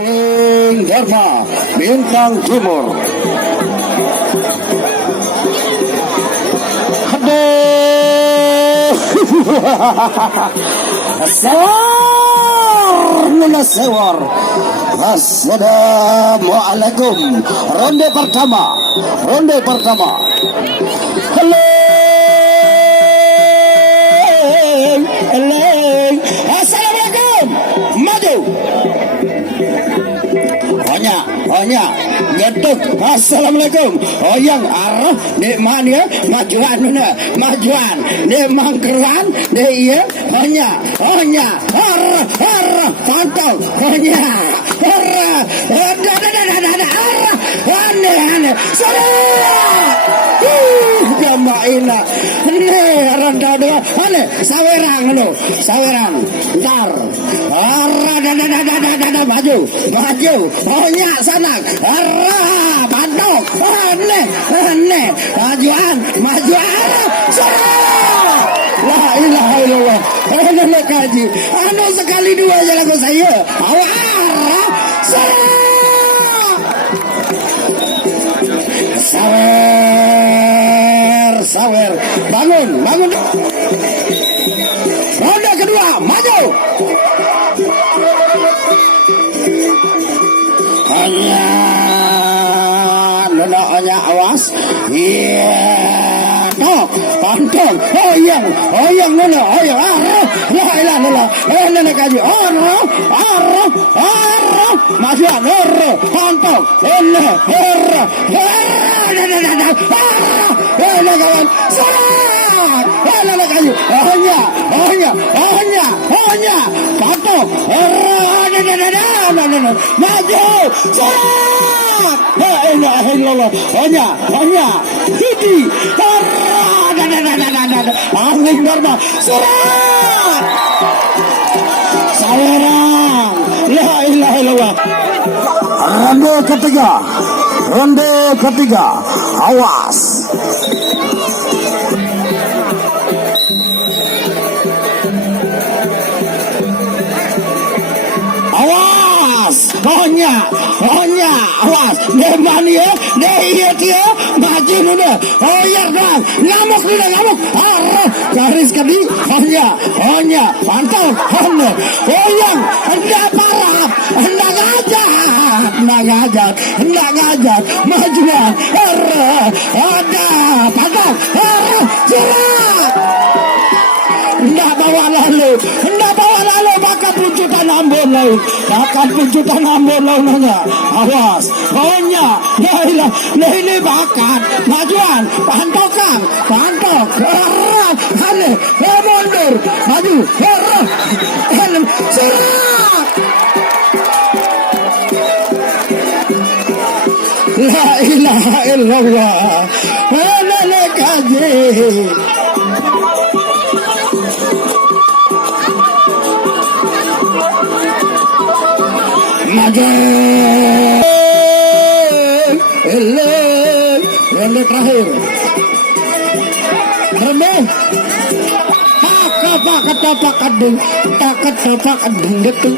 Aing Dharma Bintang Timur. Aduh. Sewar. Assalamualaikum. Ronde pertama. Halo. Assalamualaikum. Maju. Hanya ngetuk. Assalamualaikum. Yang arah nikmania majuan nih mangkeran nih iya hanya arah pantau hanya arah aneh jamaina nih rendah dua aneh sawerang ntar arah maju hanya sana arah pantau aneh majuan sana. La ilaha illallah. Ana kaji. Anu sekali dua aja lagu saya. Awara. Sawer. Bangun. Ronde kedua, maju. Hanya awas. Pantong, oyang nona, la ilaha nona kaji, majuan, pantong, kawan, salah, kaji, hanya, pantong, maju, salah, la ilaha illallah, hanya, hidi, Aing Dharma surat sawerang la ilaha illallah. Ronde ketiga awas hanya awas demania dia maju nuna dah ngamuk garis kadi hanya pantau oyang hendak parap hendak ngajak majuan ada pantau surat hendak bawa lalu bakal puncutan ambon lain nanya awas ini bakat majuan pantok mundur maju surat la ilaha illallah mana kaji ronde terakhir takat gedung gitu